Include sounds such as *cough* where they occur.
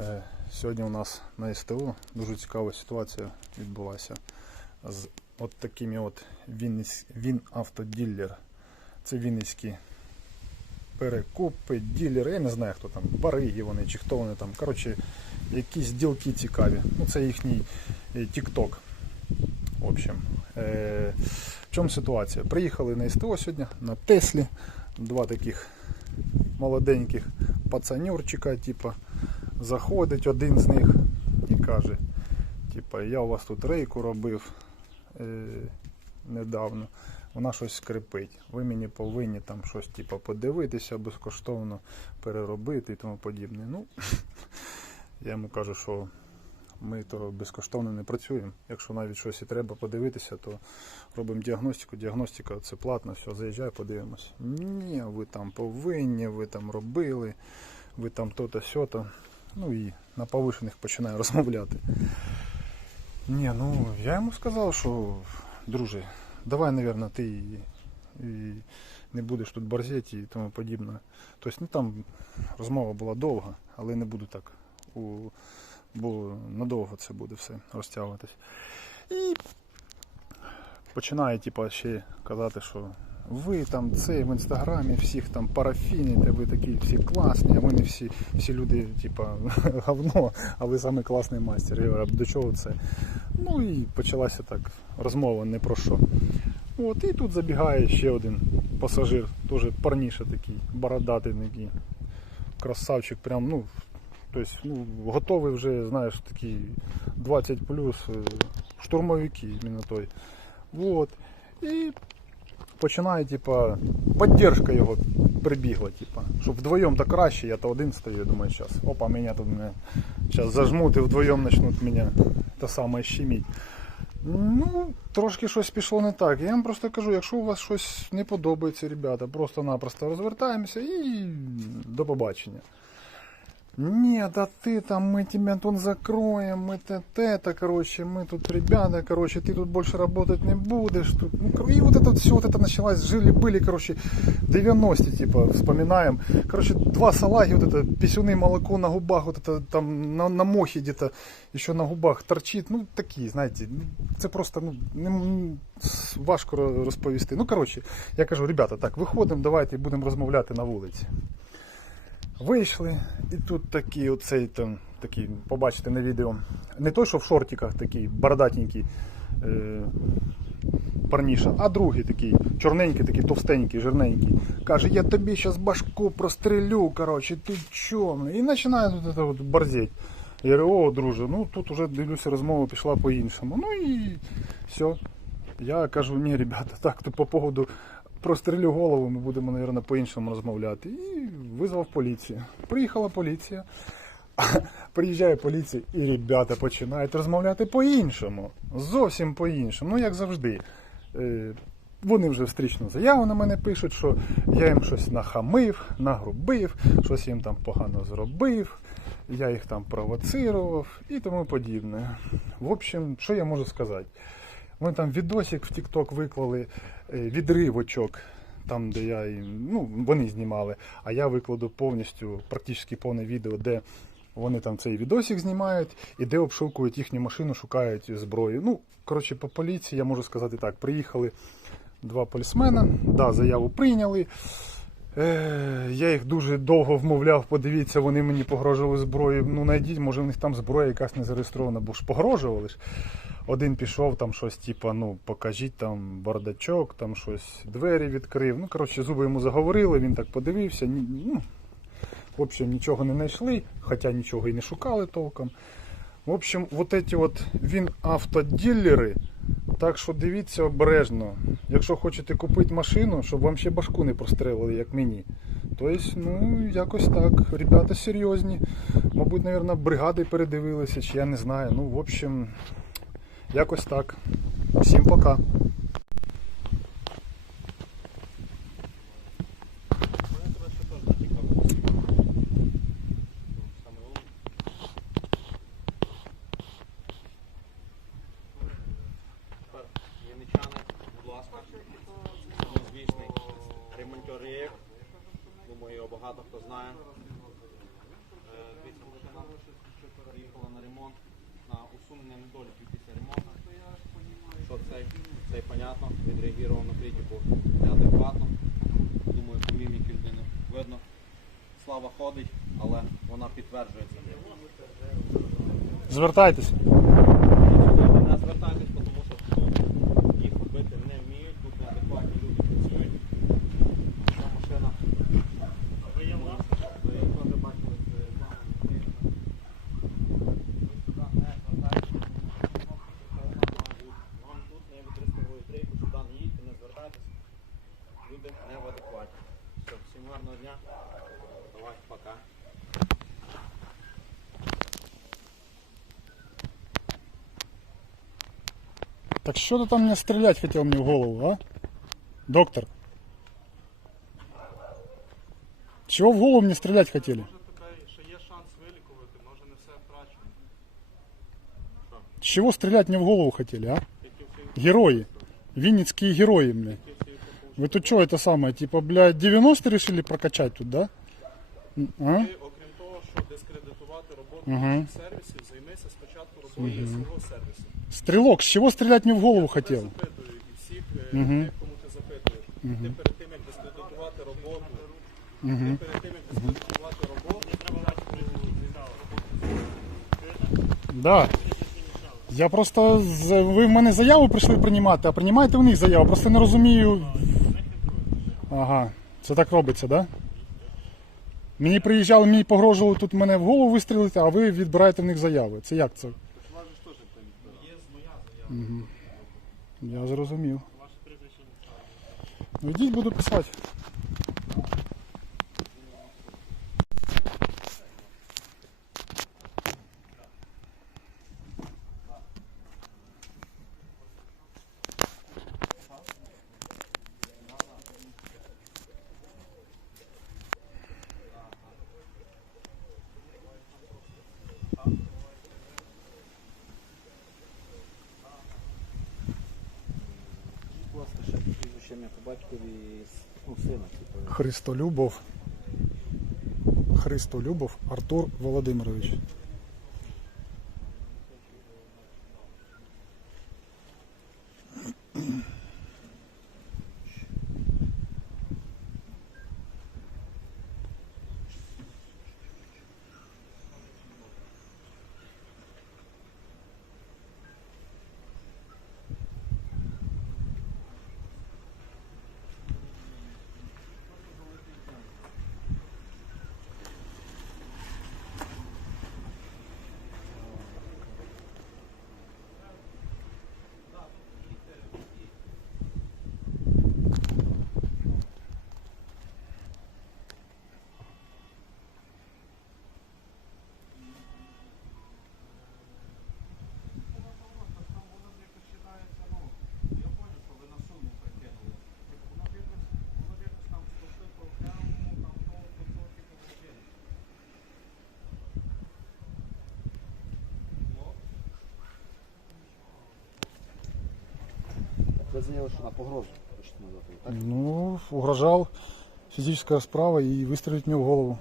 Е, Сьогодні у нас на СТО дуже цікава ситуація відбулася з от такими от він автоділер. Це вінницькі перекупи, ділери, я не знаю хто там, бариги вони чи хто вони там. Коротше, якісь ділки цікаві. Ну, це їхній тік-ток. В общем, е, в чому ситуація? Приїхали на СТО сьогодні на Теслі. Два таких молоденьких пацанюрчика, типа, заходить один з них і каже, типа, я у вас тут рейку робив е, недавно, вона щось скрипить. Ви мені повинні там щось типа, подивитися, безкоштовно переробити і тому подібне. Ну, *laughs* я йому кажу, що ми то безкоштовно не працюємо. Якщо навіть щось і треба подивитися, то робимо діагностику. Діагностика це платно, все, заїжджай, подивимось. Ні, ви там повинні, ви там робили, ви там то-то, сьо-то. Ну і на повишених починаю *laughs* розмовляти. Ні, ну я йому сказав, що друже, давай, мабуть, ти і, і не будеш тут борзети і тому подібне. Тобто, ну там розмова була довга, але не буду так. У, бо надовго це буде все розтягуватись. І починає типу, ще казати, що ви там це в інстаграмі всіх там парафіните, ви такі всі класні, а вони всі, всі люди, типа, *laughs* говно, а ви самий класний майстер. Я говорю, до чого це? Ну і почалася так розмова не про що. От, і тут забігає ще один пасажир, теж парніша такий, бородатий такий, красавчик, прям, ну, тобто, ну, готовий вже, знаєш, такий 20 плюс штурмовики, іменно той. Вот. І починає, типа, підтримка його прибігла, типа, щоб вдвоєм так краще, я то один стою, думаю, зараз. Опа, мене тут мене зараз зажмуть і вдвоєм почнуть мене те саме щеміть. Ну, трошки щось пішло не так. Я вам просто кажу, якщо у вас щось не подобається, ребята, просто-напросто розвертаємося і до побачення. Нет, а ты там, мы тебя тут закроем, мы это, это, короче, мы тут, ребята, короче, ты тут больше работать не будешь. Тут, ну, кор- и вот это все, вот это началось, жили-были, короче, 90 типа, вспоминаем. Короче, два салаги, вот это, писюны, молоко на губах, вот это там на, на мохе где-то еще на губах торчит, ну, такі, знаєте, ну, це просто, ну, не, м, с- важко ро- розповісти. Ну, коротше, я кажу, ребята, так, виходимо, давайте будемо розмовляти на вулиці. Вийшли, і тут такий оцей там, такий, побачите на відео. Не той, що в шортиках такий бородатенький е, парніша, а другий такий, чорненький, такий товстенький, жирненький. Каже, я тобі зараз башку прострелю, коротше, ти чо? І починає тут это от борзеть. Я говорю, о, друже, ну тут уже дивлюся, розмова пішла по-іншому. Ну і все. Я кажу, ні, ребята, так, то по поводу прострелю голову, ми будемо, мабуть, по-іншому розмовляти. І визвав поліцію. Приїхала поліція. *laughs* Приїжджає поліція, і ребята починають розмовляти по-іншому. Зовсім по-іншому. Ну, як завжди. Е, Вони вже встрічну заяву на мене пишуть, що я їм щось нахамив, нагрубив, щось їм там погано зробив, я їх там провоцирував і тому подібне. В общем, що я можу сказати? Вони там відосик в TikTok виклали, е, відривочок, там, де я ну, вони знімали, а я викладу повністю, практично повне відео, де вони там цей відосик знімають і де обшукують їхню машину, шукають зброю. Ну, коротше, по поліції я можу сказати так: приїхали два полісмена, да, заяву прийняли. Е, я їх дуже довго вмовляв, подивіться, вони мені погрожували зброєю. Ну, найдіть, може в них там зброя якась не зареєстрована, бо ж погрожували ж. Один пішов, там щось, типа, ну, покажіть там бардачок, там щось, двері відкрив. Ну, коротше, зуби йому заговорили, він так подивився. Ні, ну, в общем, нічого не знайшли, хоча нічого і не шукали толком. В общем, вот эти от він автоділери. Так що дивіться обережно. Якщо хочете купити машину, щоб вам ще башку не прострелили, як мені. Тобто, ну, якось так. Ребята серйозні. Мабуть, мабуть, бригади передивилися, чи я не знаю. Ну, в общем, якось так. Всім пока. Ласка, незвісний ремонтер РІЕК. Думаю, його багато хто знає. Е, Дивіться, лейтенант, усунення недоліків після ремонту. Що цей, цей понятно, відреагував на критику неадекватно. Думаю, по міміки людини видно. Слава ходить, але вона підтверджується. Звертайтеся. Не звертайтесь, тому що тут їх робити не вміють, тут неадекватні люди працюють. Ця машина. Ви є власник? Ви теж бачили з рекламою. Ви сюди не звертайтесь. Вам тут не відреставрують рейку, сюди не їдьте, не звертайтесь. Люди не в адекваті. Все, всім гарного дня. Давай, пока. Так що ти там мені стріляти хотів мені в голову, а? Доктор. Чого в голову мені стріляти хотіли? Може тебе ще є шанс вилікувати, може не все втрачено. З чого стріляти мені в голову хотіли, а? Які всі Герої. Вінницькі герої, блядь. Ви тут що, это самое, типа, блядь, 90 решили прокачать тут, да? А? Ти, окрім того, що дискредитувати роботу наших сервісів, займися спочатку роботою свого сервісу. Стрілок, з чого стріляти мені в голову Тебе хотів? запитую і всіх, е, тих, кому ти запитуєш. Ти перед тим, як дискредитувати роботу, ти перед тим, як дискредитувати роботу, Да. Я просто з- ви в мене заяву прийшли приймати, а приймаєте в них заяву. Просто не розумію. Ага, це так робиться, да? Мені приїжджали, мені погрожували тут мене в голову вистрілити, а ви відбираєте в них заяви. Це як це? заява. Я зрозумів. Ну йдіть, буду писати. Ім'я по батькові ну, сина, типу. Христолюбов. Христолюбов Артур Володимирович. Ви заявили, на погрозу хочете надати, так? Ну, угрожал физическая справа и выстрелить мне в голову.